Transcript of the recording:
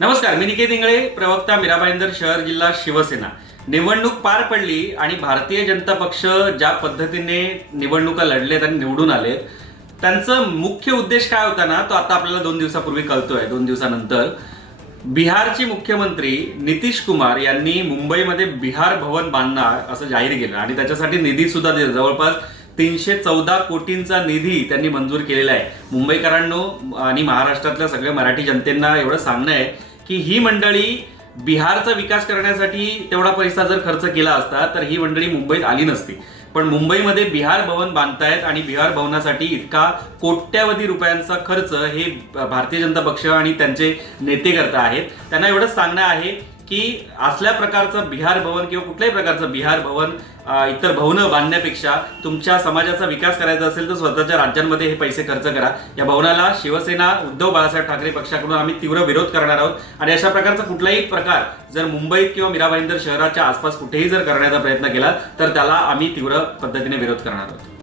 नमस्कार मी निकेत इंगळे प्रवक्ता मीराबाईंदर शहर जिल्हा शिवसेना. निवडणूक पार पडली आणि भारतीय जनता पक्ष ज्या पद्धतीने निवडणुका लढलेत आणि निवडून आले त्यांचं मुख्य उद्देश काय होता ना तो आता आपल्याला दोन दिवसापूर्वी कळतोय दोन दिवसानंतर. बिहारचे मुख्यमंत्री नितीश कुमार यांनी मुंबईमध्ये बिहार भवन बांधणार असं जाहीर केलं आणि त्याच्यासाठी निधी सुद्धा दिला. जवळपास तीनशे चौदा कोटींचा निधी त्यांनी मंजूर केलेला आहे. मुंबईकरांनो आणि महाराष्ट्रातल्या सगळ्या मराठी जनतेना एवढं सांगणं आहे की ही मंडळी बिहारचा विकास करण्यासाठी तेवढा पैसा जर खर्च केला असता तर ही मंडळी मुंबईत आली नसती. पण मुंबईमध्ये बिहार भवन बांधतायत आणि बिहार भवनासाठी इतका कोट्यावधी रुपयांचा खर्च हे भारतीय जनता पक्ष आणि त्यांचे नेते करता आहेत. त्यांना एवढंच सांगणं आहे की असल्या प्रकारचं बिहार भवन किंवा कुठल्याही प्रकारचं बिहार भवन इतर भवनं बांधण्यापेक्षा तुमच्या समाजाचा विकास करायचा असेल तर स्वतःच्या राज्यांमध्ये हे पैसे खर्च करा. या भवनाला शिवसेना उद्धव बाळासाहेब ठाकरे पक्षाकडून आम्ही तीव्र विरोध करणार आहोत. आणि अशा प्रकारचा कुठलाही प्रकार जर मुंबईत किंवा मीराबाईंदर शहराच्या आसपास कुठेही जर करण्याचा प्रयत्न केला तर त्याला आम्ही तीव्र पद्धतीने विरोध करणार आहोत.